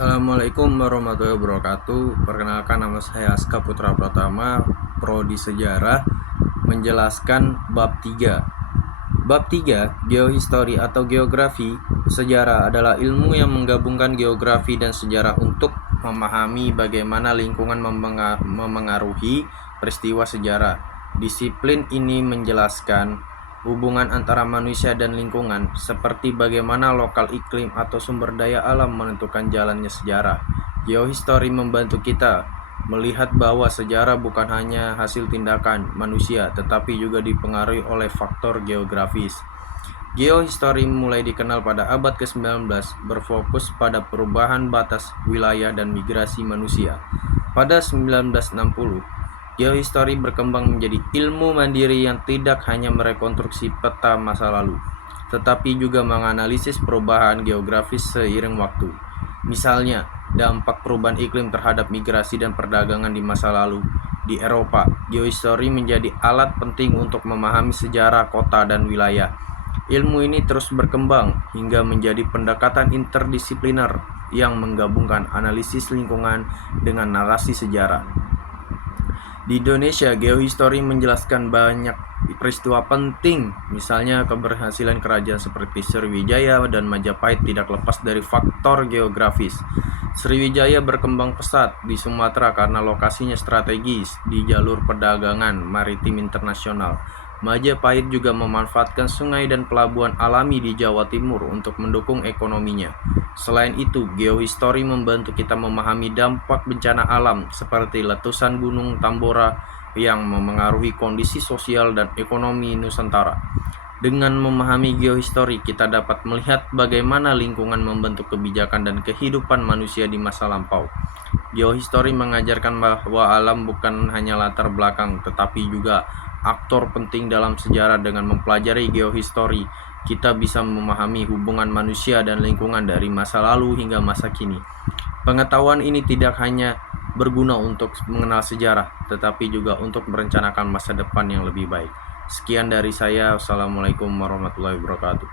Assalamualaikum warahmatullahi wabarakatuh. Perkenalkan, nama saya Aska Putra Pratama, Prodi Sejarah, menjelaskan bab 3. Bab 3, geohistori atau geografi. Sejarah adalah ilmu yang menggabungkan geografi dan sejarah untuk memahami bagaimana lingkungan memengaruhi peristiwa sejarah. Disiplin ini menjelaskan hubungan antara manusia dan lingkungan, seperti bagaimana lokal iklim atau sumber daya alam menentukan jalannya sejarah. Geohistori membantu kita melihat bahwa sejarah bukan hanya hasil tindakan manusia, tetapi juga dipengaruhi oleh faktor geografis. Geohistori mulai dikenal pada abad ke-19, berfokus pada perubahan batas wilayah dan migrasi manusia. Pada 1960, geohistori berkembang menjadi ilmu mandiri yang tidak hanya merekonstruksi peta masa lalu, tetapi juga menganalisis perubahan geografis seiring waktu. Misalnya, dampak perubahan iklim terhadap migrasi dan perdagangan di masa lalu. Di Eropa, geohistori menjadi alat penting untuk memahami sejarah kota dan wilayah. Ilmu ini terus berkembang hingga menjadi pendekatan interdisipliner yang menggabungkan analisis lingkungan dengan narasi sejarah. Di Indonesia, geohistori menjelaskan banyak peristiwa penting, misalnya keberhasilan kerajaan seperti Sriwijaya dan Majapahit tidak lepas dari faktor geografis. Sriwijaya berkembang pesat di Sumatera karena lokasinya strategis di jalur perdagangan maritim internasional. Majapahit juga memanfaatkan sungai dan pelabuhan alami di Jawa Timur untuk mendukung ekonominya. Selain itu, geohistori membantu kita memahami dampak bencana alam seperti letusan Gunung Tambora yang memengaruhi kondisi sosial dan ekonomi Nusantara. Dengan memahami geohistori, kita dapat melihat bagaimana lingkungan membentuk kebijakan dan kehidupan manusia di masa lampau. Geohistori mengajarkan bahwa alam bukan hanya latar belakang, tetapi juga aktor penting dalam sejarah. Dengan mempelajari geohistori, kita bisa memahami hubungan manusia dan lingkungan dari masa lalu hingga masa kini. Pengetahuan ini tidak hanya berguna untuk mengenal sejarah, tetapi juga untuk merencanakan masa depan yang lebih baik. Sekian dari saya. Wassalamualaikum warahmatullahi wabarakatuh.